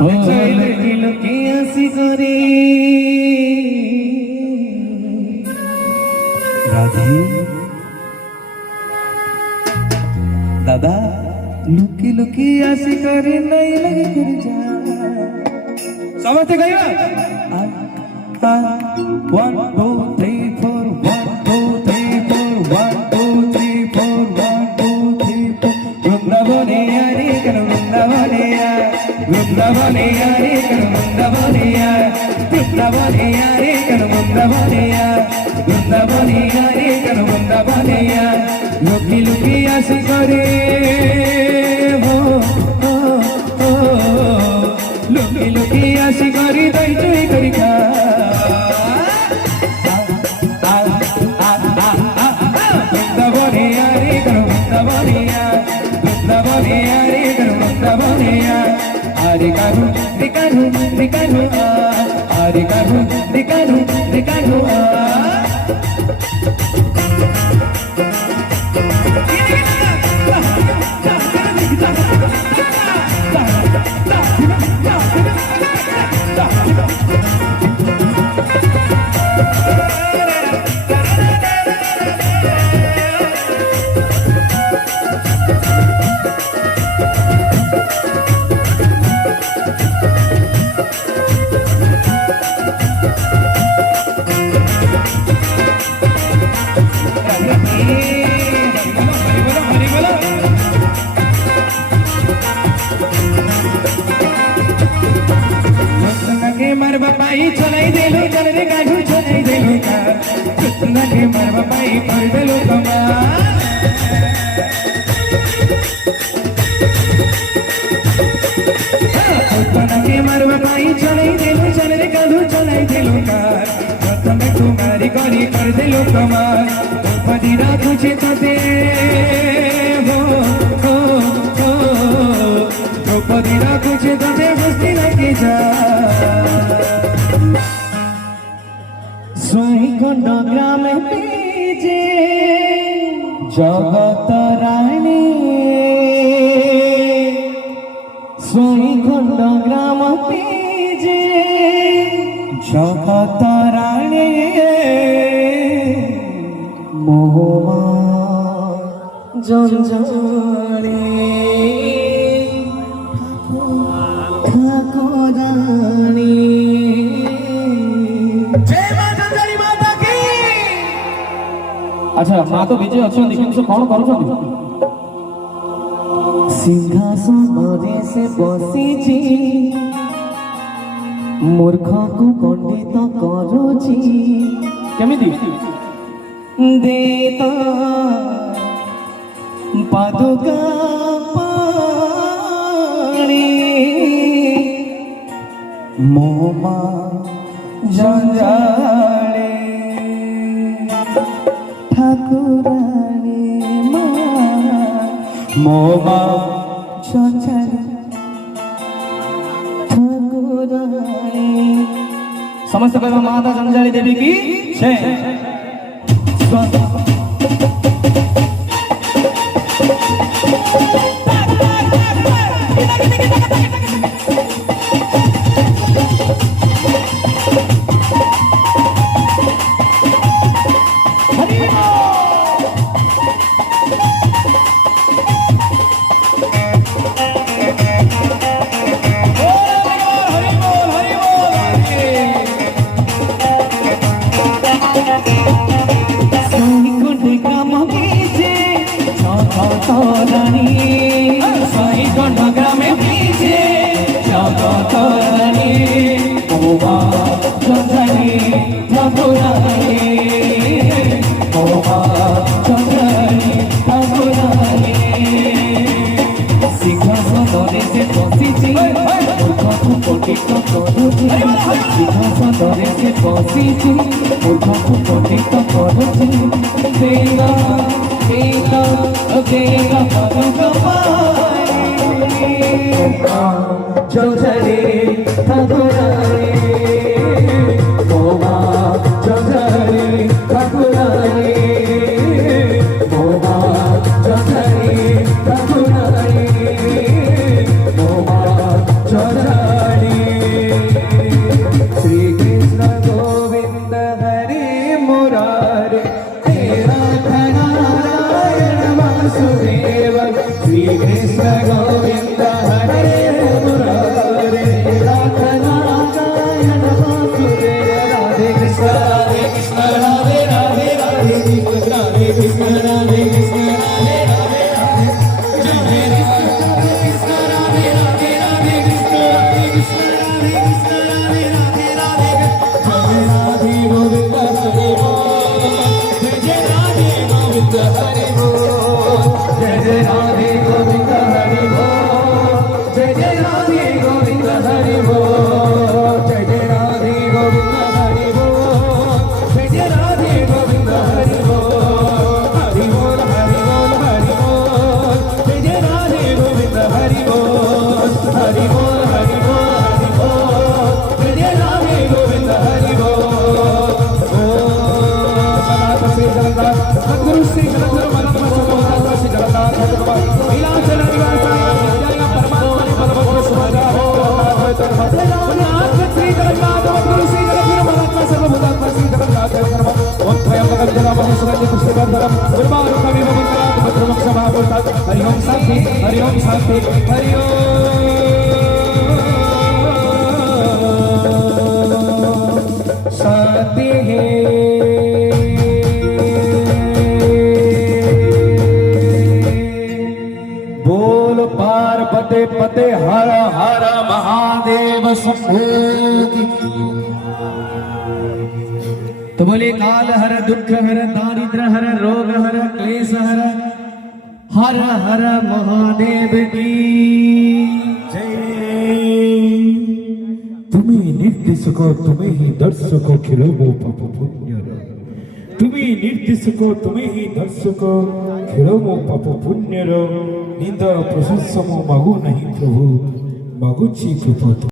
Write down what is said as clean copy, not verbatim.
लुकी लुकी आसी करे राधे दादा लुकी लुकी आसी करे नहीं लगे कर जा समझते गए 1 2 3 4 1 2 3 4 1 2 3 4 1 2 3 4 वृंदावनिया रे कर वृंदावनिया वृंदावनिया रे कर वृंदावनिया वृंदावनिया रे कर वृंदावनिया वृंदावनिया रे कर वृंदावनिया लुकी लुकी आस करे हो लुकी लुकी आस करी दई चुई करी खा वृंदावनिया रे कर वृंदावनिया वृंदावनिया रे कर वृंदावनिया हरे कारू दिकारू दिकारू हरे कारू दिकारू दिकारू मर बापाई चलाई देलो चल रे गाढ़ू चलाई देलो का कितना के मर बापाई कर देलो कमा कितना के मर बापाई चलाई देलो चल रे गाढ़ू चलाई देलो का कितना तुम्हारी गरी कर देलो कमा पदी राखू छे तते हो हो हो द्रौपदी राखू छे तते हस्ती लागे जा सोईखंड ग्राम बीजे जगत रानी सोईखंड ग्राम बीजे जगत रानी मोहमा जंजारे ठाकुरानी अच्छा माँ तो विजय अच्छा लेकिन से कौन करो सिंहासन से बसी जी मूर्ख को पंडित करुची केमिति देता पादुका पानी मोमा जंजाले ठाकुरानी मोमा जंजाले ठाकुरानी समस्त कहवा माता जंजाली देवी की जय Jai गोविंद हरे मुरारे नाथ नारायण वासुदेव राधे कृष्ण राधे कृष्ण राधे राधे राधे कृष्ण राधे कृष्ण राधे कृष्ण राधे राधे राधे जय राधे कृष्ण राधे राधे राधे कृष्ण राधे कृष्ण राधे कृष्ण राधे राधे राधे जय राधे गोविंद हरे बोल जय राधे गोविंद हरे बोल जय राधे गोविंद हरे बोल जय राधे गोविंद हरे बोल जय राधे गोविंद हरे बोल जय राधे गोविंद हरे बोल हरि बोल हरि बोल हरि बोल जय राधे गोविंद हरि बोल हरि बोल हरि बोल हरि बोल जय राधे गोविंद हरि बोल ओम श्री जगन्नाथ सद्गुरु श्री जगद्गुरु परम सद्गुरु श्री जगन्नाथ भगवान लीलाचल निवासाय विद्याय परमात्मने भगवतो सुभाषाय नाथ श्री जगन्नाथ सद्गुरु श्री जगद्गुरु परमात्मा सर्वभूतात्मा श्री जगन्नाथ ओम त्र्यंबकं जलामहि सुगन्धिं पुष्टिवर्धनं उर्वारुकमिव मंगलात् भद्रमक्षमाभूतात् हरि ओम शांति हरि ओम शांति हरि ओम शांति बोल पार्वती पते हर हर महादेव शंभो की। तो बोले काल हर दुख हर दारिद्र हर रोग हर क्लेश हर हर हर महादेव की जय। तुम्हें निर्देशको तुम्हें ही दर्शको खेळो पाप पुण्य तुम्हें निर्देशको तुम्हें ही दर्शको खेळो पाप पुण्य निंदा प्रशंसमो मागू नहीं प्रभु मागुची कृपा